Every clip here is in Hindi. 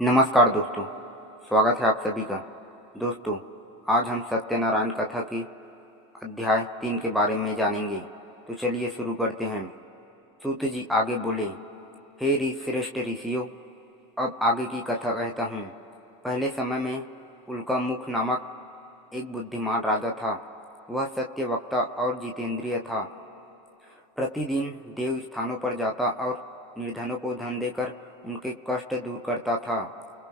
नमस्कार दोस्तों, स्वागत है आप सभी का। दोस्तों, आज हम सत्यनारायण कथा की अध्याय 3 के बारे में जानेंगे। तो चलिए शुरू करते हैं। सूत जी आगे बोले, हे श्रेष्ठ ऋषियों, अब आगे की कथा कहता हूँ। पहले समय में उल्कामुख नामक एक बुद्धिमान राजा था। वह सत्य वक्ता और जितेंद्रिय था। प्रतिदिन देव स्थानों पर जाता और निर्धनों को धन देकर उनके कष्ट दूर करता था।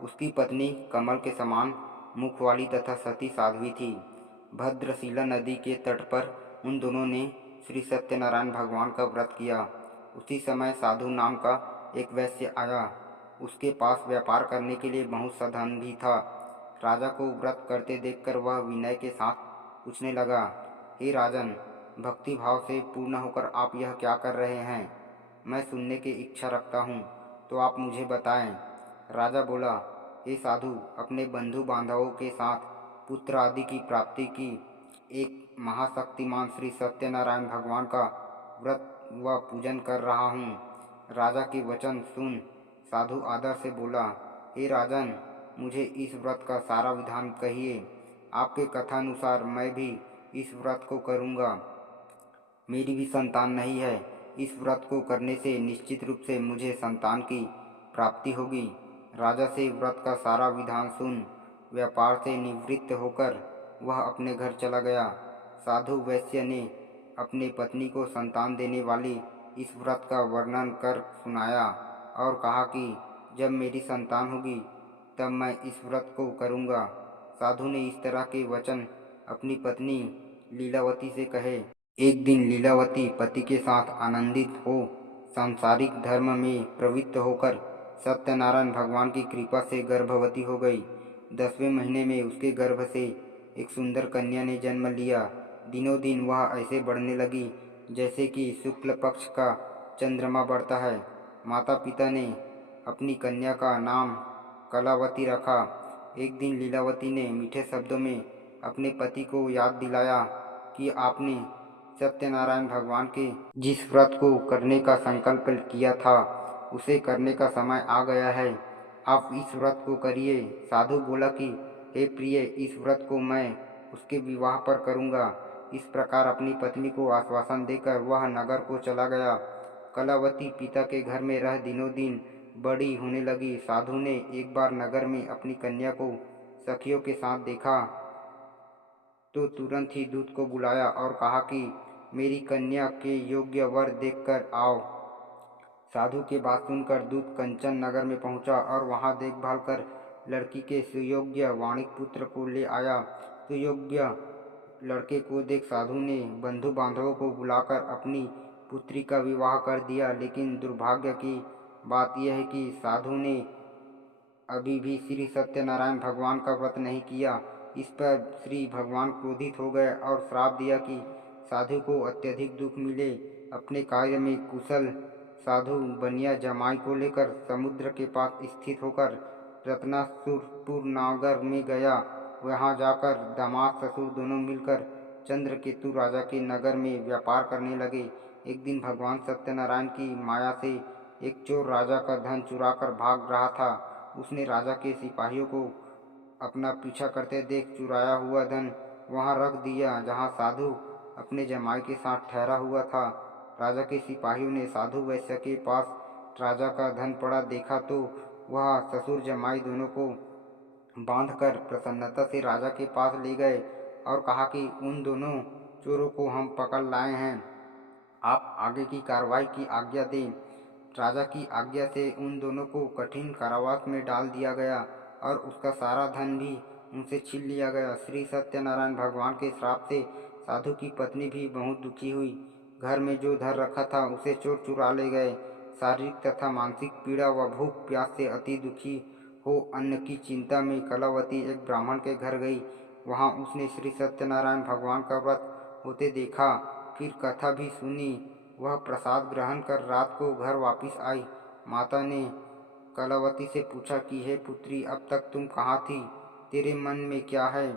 उसकी पत्नी कमल के समान मुख वाली तथा सती साध्वी थी। भद्रशिला नदी के तट पर उन दोनों ने श्री सत्यनारायण भगवान का व्रत किया। उसी समय साधु नाम का एक वैश्य आया। उसके पास व्यापार करने के लिए बहुत सा धन भी था। राजा को व्रत करते देखकर वह विनय के साथ पूछने लगा, हे राजन, भक्ति भाव से पूर्ण होकर आप यह क्या कर रहे हैं? मैं सुनने की इच्छा रखता हूँ, तो आप मुझे बताएं। राजा बोला, हे साधु, अपने बंधु बांधवों के साथ पुत्र आदि की प्राप्ति की एक महाशक्तिमान श्री सत्यनारायण भगवान का व्रत व पूजन कर रहा हूँ। राजा के वचन सुन साधु आदर से बोला, हे राजन, मुझे इस व्रत का सारा विधान कहिए। आपके कथानुसार मैं भी इस व्रत को करूँगा। मेरी भी संतान नहीं है। इस व्रत को करने से निश्चित रूप से मुझे संतान की प्राप्ति होगी। राजा से व्रत का सारा विधान सुन व्यापार से निवृत्त होकर वह अपने घर चला गया। साधु वैश्य ने अपने पत्नी को संतान देने वाली इस व्रत का वर्णन कर सुनाया और कहा कि जब मेरी संतान होगी तब मैं इस व्रत को करूँगा। साधु ने इस तरह के वचन अपनी पत्नी लीलावती से कहे। एक दिन लीलावती पति के साथ आनंदित हो सांसारिक धर्म में प्रवृत्त होकर सत्यनारायण भगवान की कृपा से गर्भवती हो गई। 10वें महीने में उसके गर्भ से एक सुंदर कन्या ने जन्म लिया। दिनों दिन वह ऐसे बढ़ने लगी जैसे कि शुक्ल पक्ष का चंद्रमा बढ़ता है। माता पिता ने अपनी कन्या का नाम कलावती रखा। एक दिन लीलावती ने मीठे शब्दों में अपने पति को याद दिलाया कि आपने सत्यनारायण भगवान के जिस व्रत को करने का संकल्प किया था उसे करने का समय आ गया है। आप इस व्रत को करिए। साधु बोला कि हे प्रिय, इस व्रत को मैं उसके विवाह पर करूँगा। इस प्रकार अपनी पत्नी को आश्वासन देकर वह नगर को चला गया। कलावती पिता के घर में रह दिनों दिन बड़ी होने लगी। साधु ने एक बार नगर में अपनी कन्या को सखियों के साथ देखा तो तुरंत ही दूत को बुलाया और कहा कि मेरी कन्या के योग्य वर देखकर आओ। साधु की बात सुनकर दूत कंचन नगर में पहुंचा और वहां देखभाल कर लड़की के सुयोग्य वाणिक पुत्र को ले आया। सुयोग्य लड़के को देख साधु ने बंधु बांधवों को बुलाकर अपनी पुत्री का विवाह कर दिया। लेकिन दुर्भाग्य की बात यह है कि साधु ने अभी भी श्री सत्यनारायण भगवान का व्रत नहीं किया। इस पर श्री भगवान क्रोधित हो गए और श्राप दिया कि साधु को अत्यधिक दुख मिले। अपने कार्य में कुशल साधु बनिया जमाई को लेकर समुद्र के पास स्थित होकर रत्नासुरपुर नागर में गया। वहां जाकर दामाद ससुर दोनों मिलकर चंद्रकेतु राजा के नगर में व्यापार करने लगे। एक दिन भगवान सत्यनारायण की माया से एक चोर राजा का धन चुराकर भाग रहा था। उसने राजा के सिपाहियों को अपना पीछा करते देख चुराया हुआ धन वहां रख दिया जहां साधु अपने जमाई के साथ ठहरा हुआ था। राजा के सिपाहियों ने साधु वैश्य के पास राजा का धन पड़ा देखा तो वह ससुर जमाई दोनों को बांधकर प्रसन्नता से राजा के पास ले गए और कहा कि उन दोनों चोरों को हम पकड़ लाए हैं, आप आगे की कार्रवाई की आज्ञा दें। राजा की आज्ञा से उन दोनों को कठिन कारावास में डाल दिया गया और उसका सारा धन भी उनसे छीन लिया गया। श्री सत्यनारायण भगवान के श्राप से साधु की पत्नी भी बहुत दुखी हुई। घर में जो धन रखा था उसे चोर चुरा ले गए। शारीरिक तथा मानसिक पीड़ा व भूख प्यास से अति दुखी हो अन्न की चिंता में कलावती एक ब्राह्मण के घर गई। वहां उसने श्री सत्यनारायण भगवान का व्रत होते देखा, फिर कथा भी सुनी। वह प्रसाद ग्रहण कर रात को घर वापस आई। माता ने कलावती से पूछा कि हे पुत्री, अब तक तुम कहाँ थी? तेरे मन में क्या है?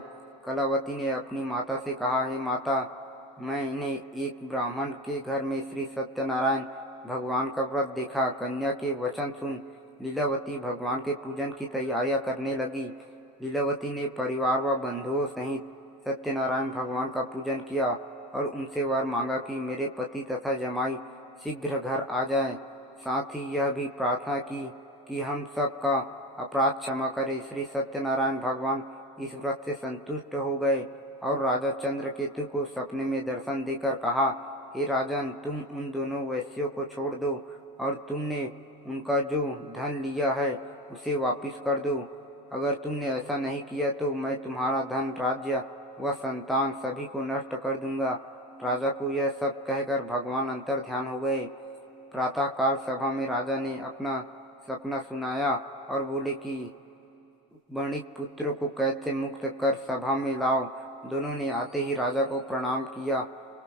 कलावती ने अपनी माता से कहा, हे माता, मैंने एक ब्राह्मण के घर में श्री सत्यनारायण भगवान का व्रत देखा। कन्या के वचन सुन लीलावती भगवान के पूजन की तैयारियां करने लगी। लीलावती ने परिवार व बंधुओं सहित सत्यनारायण भगवान का पूजन किया और उनसे वर मांगा कि मेरे पति तथा जमाई शीघ्र घर आ जाएं। साथ ही यह भी प्रार्थना की कि हम सब का अपराध क्षमा करे। श्री सत्यनारायण भगवान इस व्रत से संतुष्ट हो गए और राजा चंद्रकेतु को सपने में दर्शन देकर कहा, हे राजन, तुम उन दोनों वैश्यों को छोड़ दो और तुमने उनका जो धन लिया है उसे वापस कर दो। अगर तुमने ऐसा नहीं किया तो मैं तुम्हारा धन, राज्य व संतान सभी को नष्ट कर दूंगा। राजा को यह सब कहकर भगवान अंतर ध्यान हो गए। प्रातःकाल सभा में राजा ने अपना सपना सुनाया और बोले कि वणिक पुत्र को कैद से मुक्त कर सभा में लाओ। दोनों ने आते ही राजा को प्रणाम किया।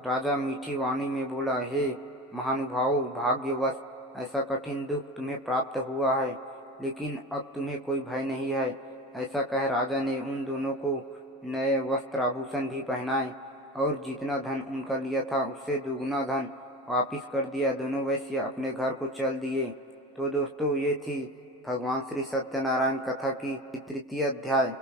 राजा मीठी वाणी में बोला, हे महानुभावों, भाग्यवश ऐसा कठिन दुख तुम्हें प्राप्त हुआ है, लेकिन अब तुम्हें कोई भय नहीं है। ऐसा कह राजा ने उन दोनों को नए वस्त्र आभूषण भी पहनाए और जितना धन उनका लिया था उससे दुगुना धन वापिस कर दिया। दोनों वैश्य अपने घर को चल दिए। तो दोस्तों, ये थी भगवान श्री सत्यनारायण कथा की तृतीय अध्याय।